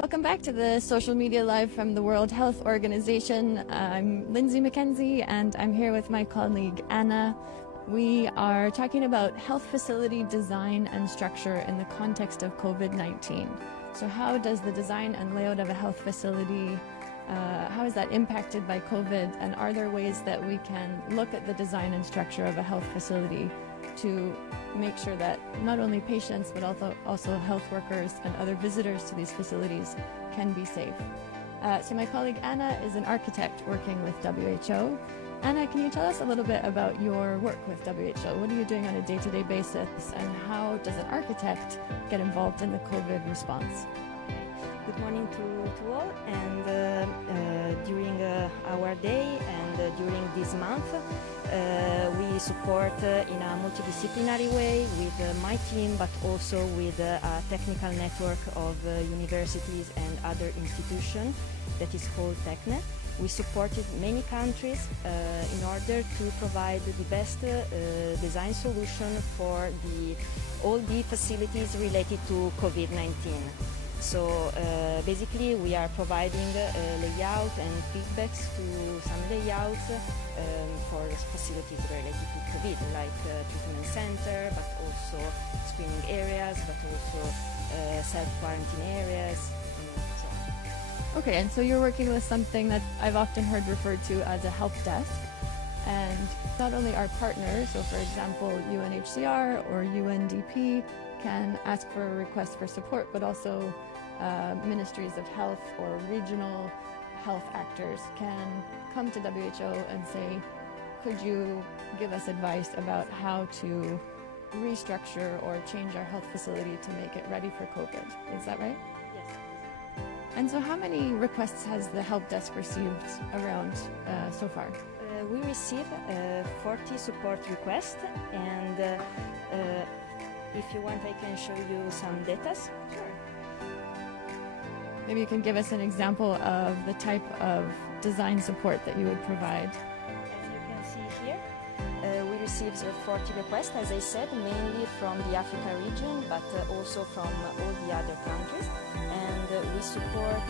Welcome back to the Social Media Live from the World Health Organization. I'm Lindsay McKenzie and I'm here with my colleague Anna. We are talking about health facility design and structure in the context of COVID-19. So how does the design and layout of a health facility, how is that impacted by COVID, and are there ways that we can look at the design and structure of a health facility to make sure that not only patients but also health workers and other visitors to these facilities can be safe. So my colleague Anna is an architect working with WHO. Anna, can you tell us a little bit about your work with WHO? What are you doing on a day-to-day basis, and how does an architect get involved in the COVID response? Good morning to all, and during our day and during this month we support in a multidisciplinary way with my team, but also with a technical network of universities and other institutions that is called TechNet. We supported many countries in order to provide the best design solution for all the facilities related to COVID-19. So basically we are providing layout and feedbacks to some layouts for facilities related to COVID, like treatment center, but also screening areas, but also self-quarantine areas. Okay, and so you're working with something that I've often heard referred to as a help desk, and not only our partners, so for example UNHCR or UNDP can ask for a request for support, but also ministries of health or regional health actors can come to WHO and say, could you give us advice about how to restructure or change our health facility to make it ready for COVID? Is that right? Yes. And so how many requests has the help desk received around so far? We received 40 support requests, and if you want I can show you some data. Sure. Maybe you can give us an example of the type of design support that you would provide. As you can see here, we received 40 requests, as I said, mainly from the Africa region, but also from all the other countries. And we support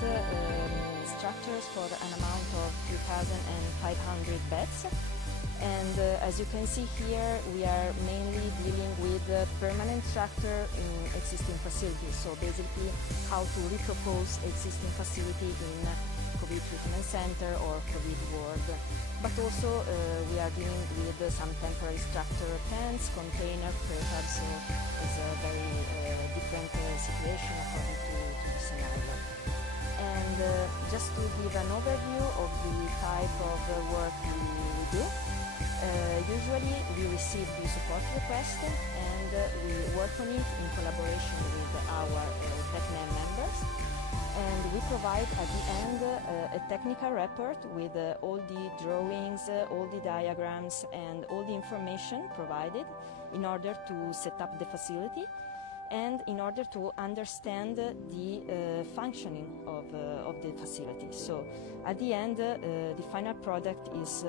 structures for an amount of 2,500 beds. And as you can see here, we are mainly dealing with permanent structure in existing facilities. So basically how to repropose existing facility in COVID treatment center or COVID ward. But also we are dealing with some temporary structure, tents, container, perhaps is a very different situation according to the scenario. And just to give an overview of the type of work we do, usually we receive the support request and we work on it in collaboration with our TechNet members, and we provide at the end a technical report with all the drawings, all the diagrams and all the information provided in order to set up the facility and in order to understand the functioning of the facility. So at the end, the final product is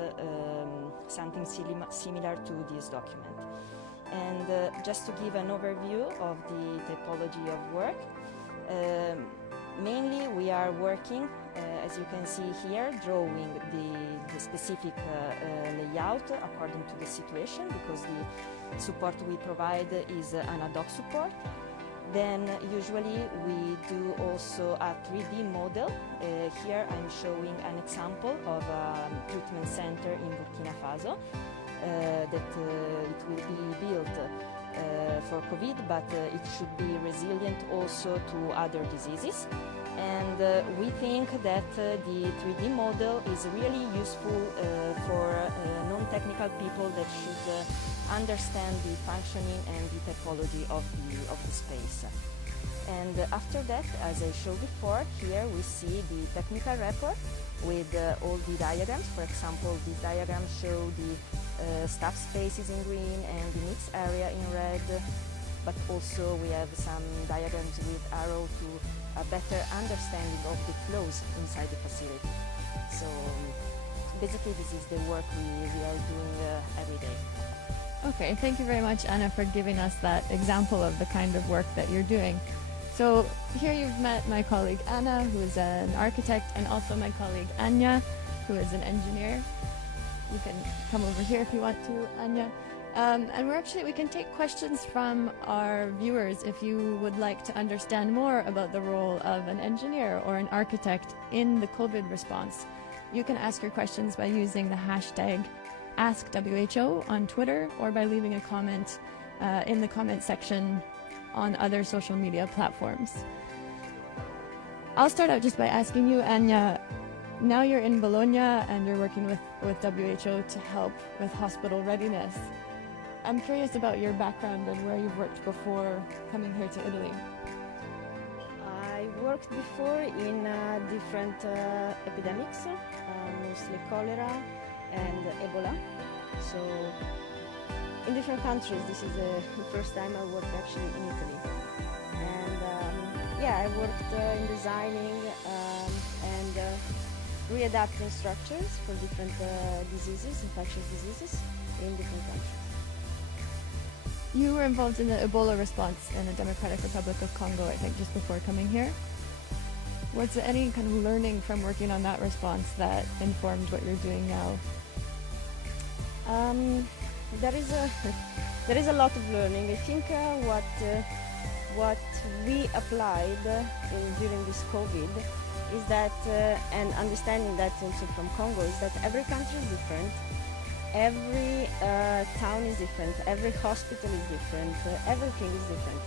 something similar to this document. And just to give an overview of the typology of work, mainly we are working, as you can see here, drawing the specific layout according to the situation, because the support we provide is an ad hoc support. Then usually we do also a 3D model. Here I'm showing an example of a treatment center in Burkina Faso that it will be built for COVID, but it should be resilient also to other diseases. And we think that the 3D model is really useful for non-technical people that should understand the functioning and the typology of the space. And after that, as I showed before, here we see the technical report with all the diagrams. For example, these diagrams show the staff spaces in green and the mixed area in red, but also we have some diagrams with arrow to a better understanding of the flows inside the facility. So basically this is the work we are doing every day. Okay, thank you very much, Anna, for giving us that example of the kind of work that you're doing. So So here you've met my colleague Anna, who is an architect, and also my colleague Anya, who is an engineer. You can come over here if you want to, Anya. And we can take questions from our viewers if you would like to understand more about the role of an engineer or an architect in the COVID response. You can ask your questions by using the hashtag AskWHO on Twitter or by leaving a comment in the comment section on other social media platforms. I'll start out just by asking you, Anya, now you're in Bologna and you're working with WHO to help with hospital readiness. I'm curious about your background and where you've worked before coming here to Italy. I worked before in different epidemics, mostly cholera and Ebola. So in different countries, this is the first time I worked actually in Italy. And I worked in designing and readapting structures for different diseases, infectious diseases in different countries. You were involved in the Ebola response in the Democratic Republic of Congo, I think, just before coming here. Was there any kind of learning from working on that response that informed what you're doing now? There is a lot of learning. I think what we applied during this COVID is that, and understanding that also from Congo, is that every country is different. Every town is different, every hospital is different, everything is different.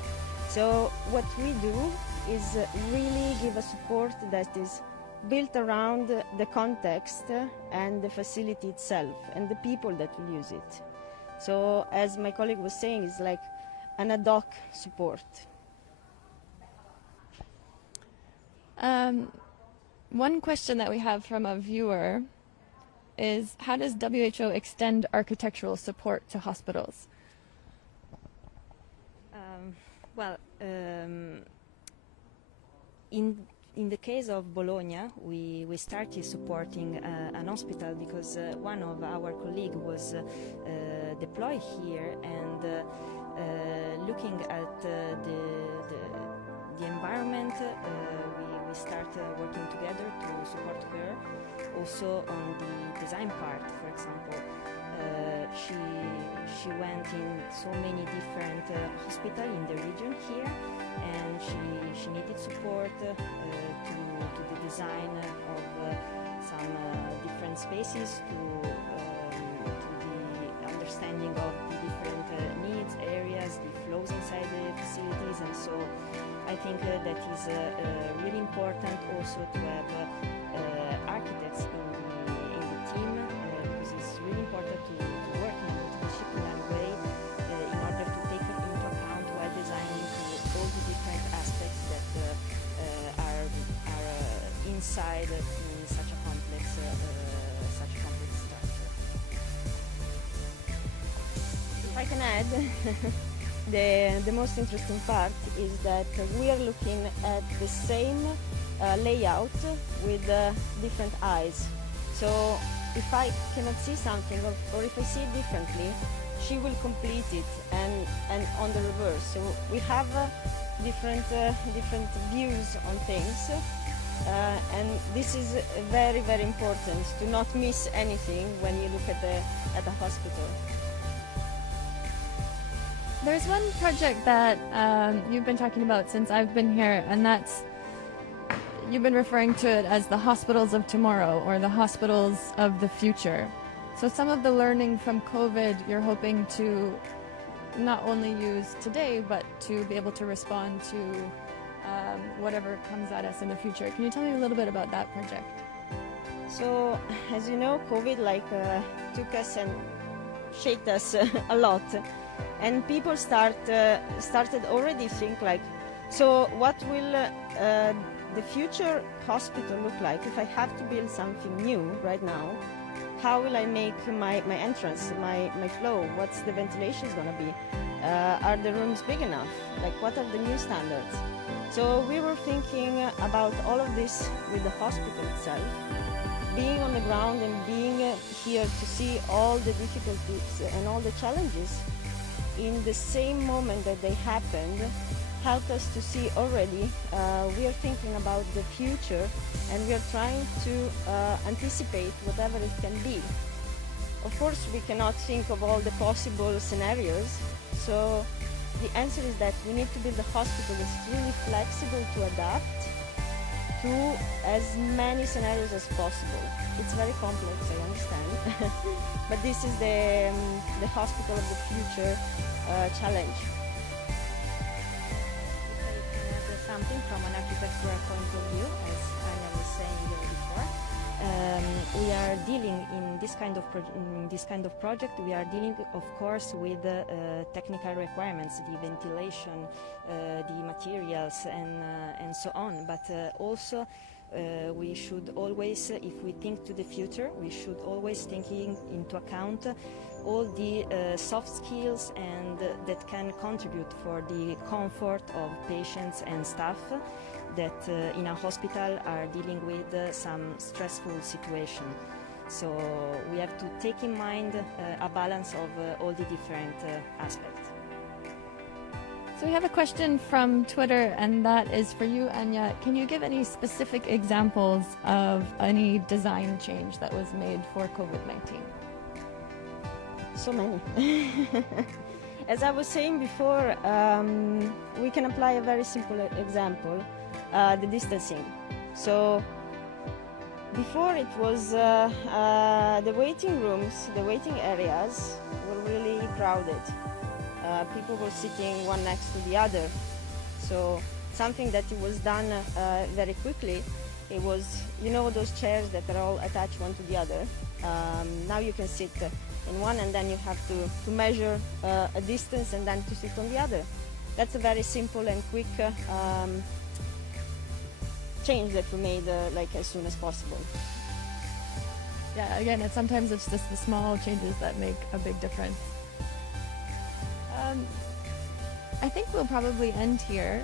So what we do is really give a support that is built around the context and the facility itself and the people that will use it. So as my colleague was saying, it's like an ad hoc support. One question that we have from a viewer is, how does WHO extend architectural support to hospitals? In the case of Bologna, we started supporting an hospital because one of our colleagues was deployed here, and looking at the environment, we started working together to support her. Also on the design part, for example, she went in so many different hospitals in the region here, and she needed support to the design of some different spaces, to the understanding of the different needs, areas, the flows inside the facilities, and so I think that is really important also to have architects in the team, because it's really important to work in a multidisciplinary way in order to take into account while designing all the different aspects that are inside in such a complex structure. If I can add, the most interesting part is that we are looking at the same layout with different eyes. So if I cannot see something, or if I see it differently, she will complete it, and on the reverse. So we have different views on things, and this is very, very important to not miss anything when you look at the hospital. There's one project that you've been talking about since I've been here, and that's, you've been referring to it as the hospitals of tomorrow, or the hospitals of the future. So some of the learning from COVID you're hoping to not only use today, but to be able to respond to whatever comes at us in the future. Can you tell me a little bit about that project? So, as you know, COVID took us and shaped us a lot. And people started already think like, so what will the future hospital look like if I have to build something new right now? How will I make my entrance, my flow? What's the ventilation is going to be? Are the rooms big enough? Like, what are the new standards? So we were thinking about all of this with the hospital itself, being on the ground and being here to see all the difficulties and all the challenges in the same moment that they happened. helped us to see already. We are thinking about the future, and we are trying to anticipate whatever it can be. Of course, we cannot think of all the possible scenarios, so the answer is that we need to build a hospital that's really flexible to adapt to as many scenarios as possible. It's very complex, I understand, but this is the hospital of the future challenge. Something from an architectural point of view, as Anya was saying before. We are dealing in this kind of project. We are dealing, of course, with technical requirements, the ventilation, the materials, and so on. But also, we should always, if we think to the future, we should always taking into account all the soft skills and that can contribute for the comfort of patients and staff that in a hospital are dealing with some stressful situation. So we have to take in mind a balance of all the different aspects. So we have a question from Twitter, and that is for you, Anya. Can you give any specific examples of any design change that was made for COVID-19? So many. As I was saying before, we can apply a very simple example, the distancing. So before it was the waiting rooms, the waiting areas were really crowded. People were sitting one next to the other. So something that it was done very quickly, it was, you know, those chairs that are all attached one to the other. Now you can sit in one, and then you have to measure a distance and then to sit on the other. That's a very simple and quick change that we made like as soon as possible. Yeah, again, sometimes it's just the small changes that make a big difference. I think we'll probably end here.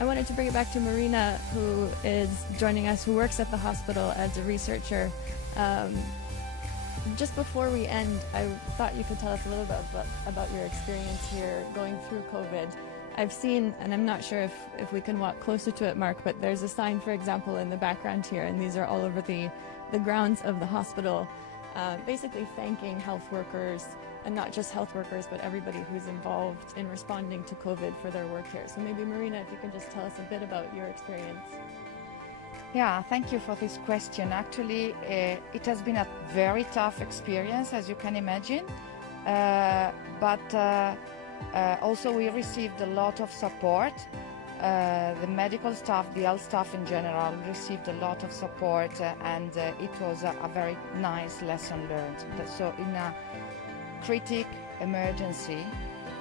I wanted to bring it back to Marina, who is joining us, who works at the hospital as a researcher. Just before we end, I thought you could tell us a little bit about your experience here going through COVID. I've seen, and I'm not sure if we can walk closer to it, Mark, but there's a sign, for example, in the background here, and these are all over the grounds of the hospital, basically thanking health workers, and not just health workers, but everybody who's involved in responding to COVID for their work here. So maybe, Marina, if you can just tell us a bit about your experience. Yeah, thank you for this question. Actually, it has been a very tough experience, as you can imagine, but also we received a lot of support. The medical staff, the health staff in general, received a lot of support, and it was a very nice lesson learned. So in a critic emergency,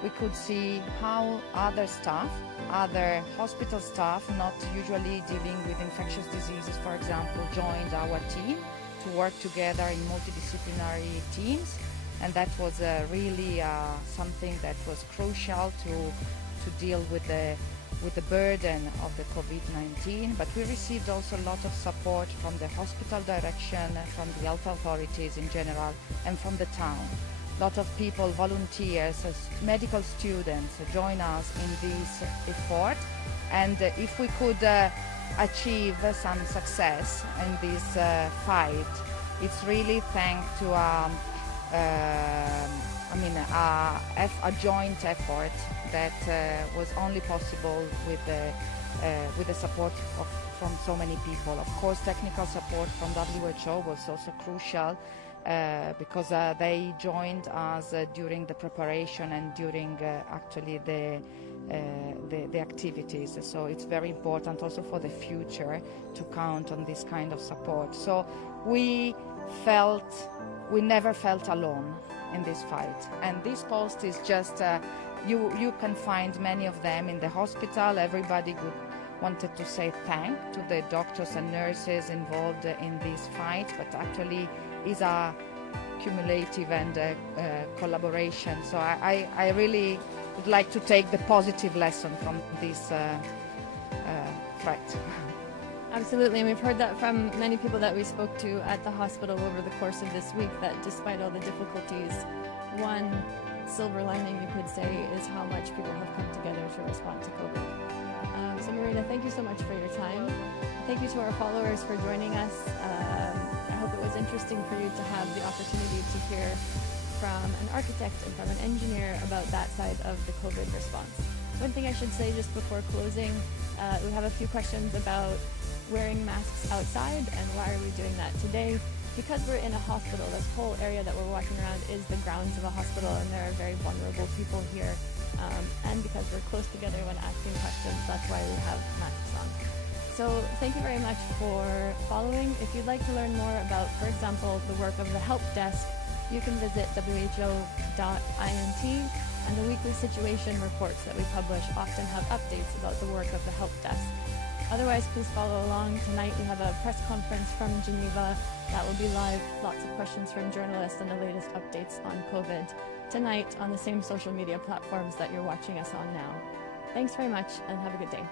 we could see how other staff, other hospital staff, not usually dealing with infectious diseases, for example, joined our team to work together in multidisciplinary teams, and that was really something that was crucial to deal with the burden of the COVID-19. But we received also a lot of support from the hospital direction, from the health authorities in general, and from the town. A lot of people, volunteers, medical students join us in this effort, and if we could achieve some success in this fight, it's really thanks to a joint effort that was only possible with the support from so many people. Of course, technical support from WHO was also crucial, because they joined us during the preparation and during actually the activities. So it's very important also for the future to count on this kind of support. So we never felt alone in this fight. And this post is just, you can find many of them in the hospital. Everybody wanted to say thank to the doctors and nurses involved in this fight, but actually is a cumulative and collaboration. So I really would like to take the positive lesson from this threat. Absolutely, and we've heard that from many people that we spoke to at the hospital over the course of this week, that despite all the difficulties, one silver lining, you could say, is how much people have come together to respond to COVID. So Marina, thank you so much for your time. Thank you to our followers for joining us. I hope it was interesting for you to have the opportunity to hear from an architect and from an engineer about that side of the COVID response. One thing I should say just before closing, we have a few questions about wearing masks outside and why are we doing that today. Because we're in a hospital, this whole area that we're walking around is the grounds of a hospital, and there are very vulnerable people here. And because we're close together when asking questions, that's why we have masks on. So thank you very much for following. If you'd like to learn more about, for example, the work of the help desk, you can visit who.int, and the weekly situation reports that we publish often have updates about the work of the help desk. Otherwise, please follow along. Tonight we have a press conference from Geneva that will be live. Lots of questions from journalists and the latest updates on COVID tonight on the same social media platforms that you're watching us on now. Thanks very much and have a good day.